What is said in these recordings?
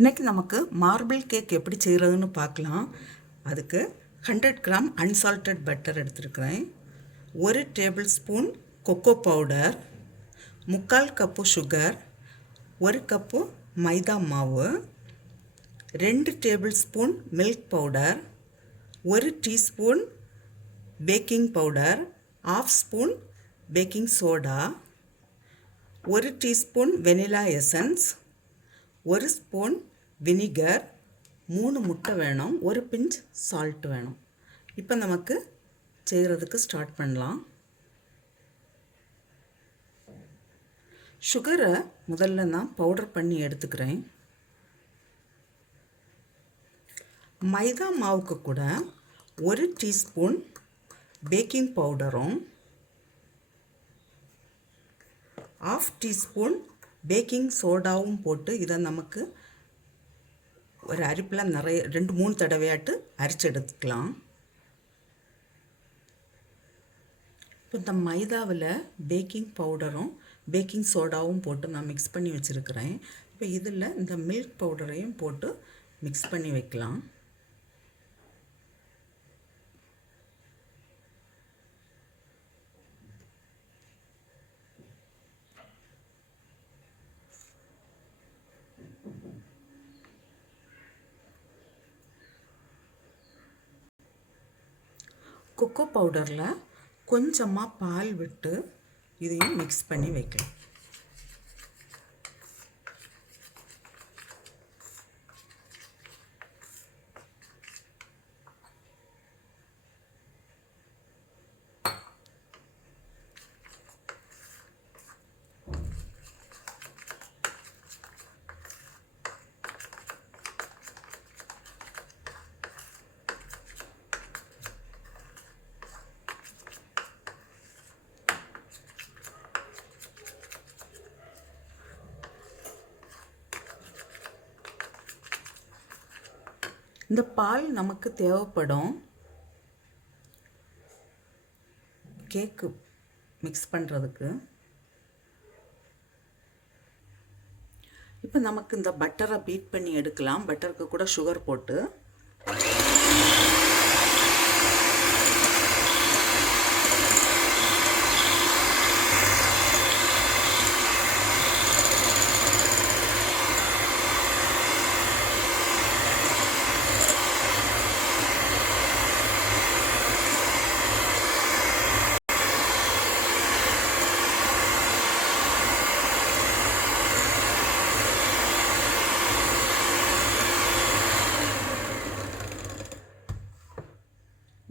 இன்றைக்கி நமக்கு marble cake எப்படி செய்கிறதுன்னு பார்க்கலாம். அதுக்கு 100 கிராம் அன்சால்டட் பட்டர் எடுத்துருக்கிறேன், 1 tablespoon cocoa powder, 3/4 cup sugar, 1 cup maida மாவு, 2 tablespoon milk powder, 1 teaspoon baking powder, 1/2 spoon baking soda, 1 teaspoon vanilla essence, 1 spoon vinegar, 3 முட்டை வேணும், 1 பிஞ்ச் சால்ட் வேணும். இப்போ நமக்கு செய்கிறதுக்கு ஸ்டார்ட் பண்ணலாம். சுகரை முதல்ல நான் பவுடர் பண்ணி எடுத்துக்கிறேன். மைதா மாவுக்கு கூட 1 டீஸ்பூன் பேக்கிங் பவுடரும் 1/2 டீஸ்பூன் பேக்கிங் சோடாவும் போட்டு இதை நமக்கு ஒரு அரிப்பில் நிறைய 2-3 தடவையாட்டு அரிச்சு எடுத்துக்கலாம். இப்போ இந்த மைதாவில் பேக்கிங் பவுடரும் பேக்கிங் சோடாவும் போட்டு நான் மிக்ஸ் பண்ணி வச்சுருக்கிறேன். இப்போ இதில் இந்த மில்க் பவுடரையும் போட்டு மிக்ஸ் பண்ணி வைக்கலாம். கொக்கோ பவுடரில் கொஞ்சமாக பால் விட்டு இதையும் மிக்ஸ் பண்ணி வைக்கலாம். இந்த பால் நமக்கு தேவைப்படும் கேக்கு மிக்ஸ் பண்ணுறதுக்கு. இப்போ நமக்கு இந்த பட்டரை பீட் பண்ணி எடுக்கலாம். பட்டருக்கு கூட சுகர் போட்டு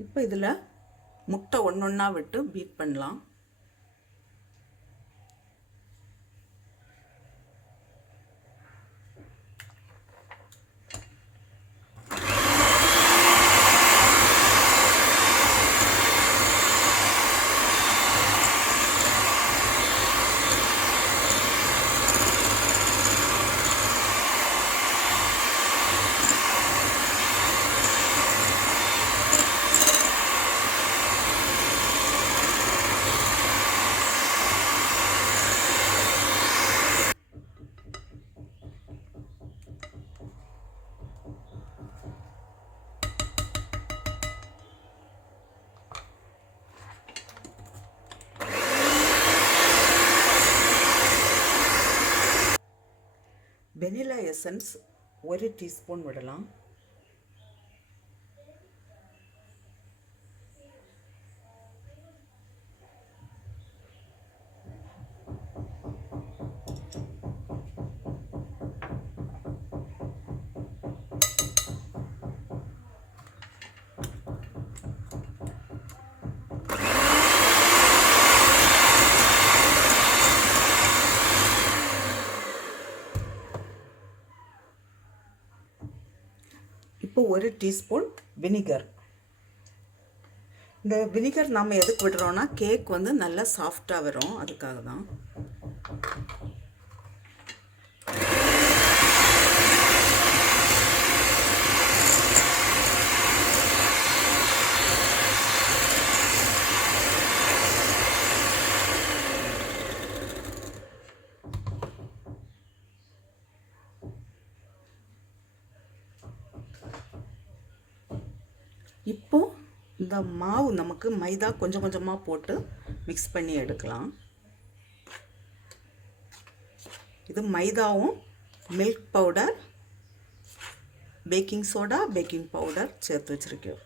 இப்போ இதில் முட்டை ஒன்றா விட்டு பீட் பண்ணலாம். வெனிலா எசன்ஸ் 1 டீஸ்பூன் விடலாம். இப்போ 1 டீஸ்பூன் வினிகர். இந்த வினிகர் நாம் எதுக்கு விடுறோன்னா கேக் வந்து நல்லா சாஃப்டாக வரும், அதுக்காக தான். இப்போது இந்த மாவு நமக்கு மைதா கொஞ்சம் கொஞ்சமாக போட்டு மிக்ஸ் பண்ணி எடுக்கலாம். இது மைதாவும் milk powder, baking soda, baking powder சேர்த்து வச்சுருக்கேன்.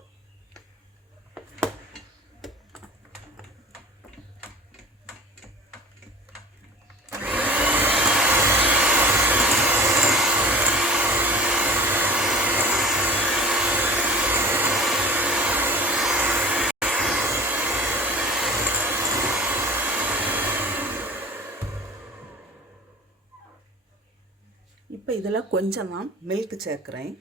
இப்போ இதில் கொஞ்சம் நான் மில்க் சேர்க்குறேன்.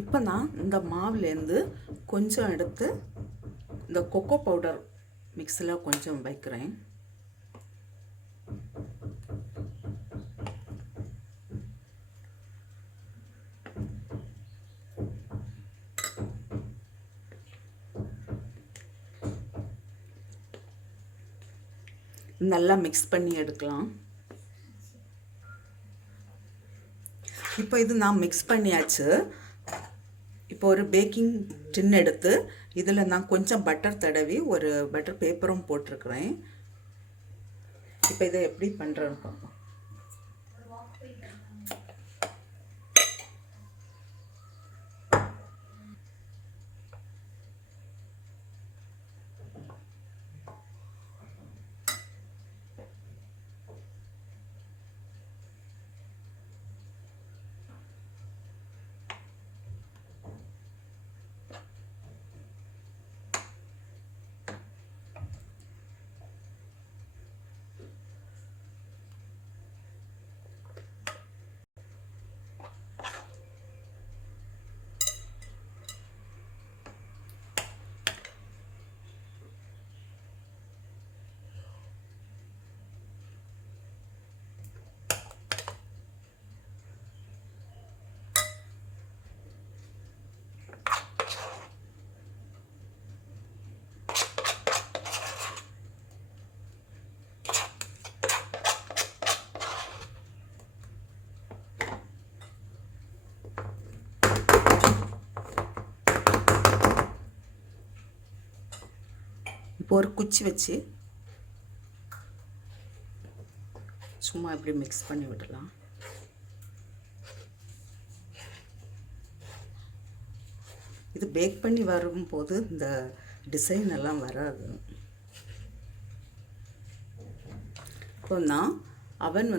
இப்போ நான் இந்த மாவுலேருந்து கொஞ்சம் எடுத்து இந்த கொக்கோ பவுடர் மிக்ஸில் கொஞ்சம் வைக்கிறேன். நல்லா மிக்ஸ் பண்ணி எடுக்கலாம். இப்போ இது நான் மிக்ஸ் பண்ணியாச்சு. இப்போ ஒரு பேக்கிங் டின் எடுத்து இதில் நான் கொஞ்சம் பட்டர் தடவி ஒரு பட்டர் பேப்பரும் போட்டிருக்கிறேன். இப்போ இதை எப்படி பண்ணுறேன்னு பார்ப்போம். இப்போ ஒரு குச்சி வச்சு சும்மா இப்படி மிக்ஸ் பண்ணி விடலாம். இது பேக் பண்ணி வரும்போது இந்த டிசைன் எல்லாம் வராது. இப்போ நான் அவன்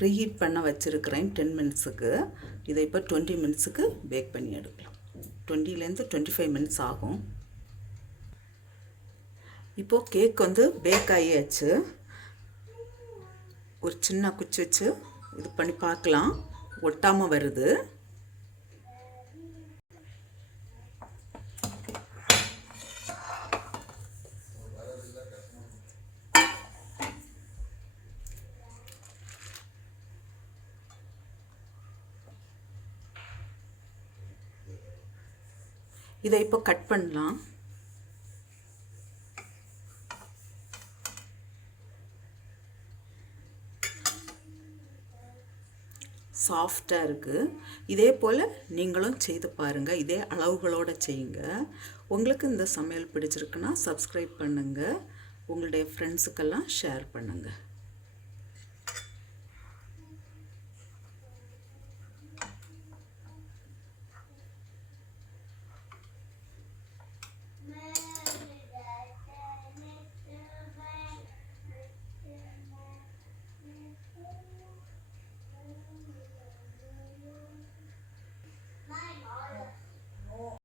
ப்ரீஹீட் பண்ண வச்சுருக்கிறேன் 10 மினிட்ஸுக்கு. இதை இப்போ 20 மினிட்ஸுக்கு பேக் பண்ணி எடுக்கலாம். 20லேருந்து 25 மினிட்ஸ் ஆகும். இப்போது கேக் பேக் ஆகியாச்சு. ஒரு சின்ன குச்சி வச்சு இது பண்ணி பார்க்கலாம், ஒட்டாமல் வருது. இதை இப்போ கட் பண்ணலாம். சாஃப்டாக இருக்குது. இதே போல் நீங்களும் செய்து பாருங்கள். இதே அளவுகளோடு செய்யுங்க. உங்களுக்கு இந்த சமையல் பிடிச்சிருக்குன்னா சப்ஸ்கிரைப் பண்ணுங்கள். உங்களுடைய ஃப்ரெண்ட்ஸுக்கெல்லாம் ஷேர் பண்ணுங்கள்.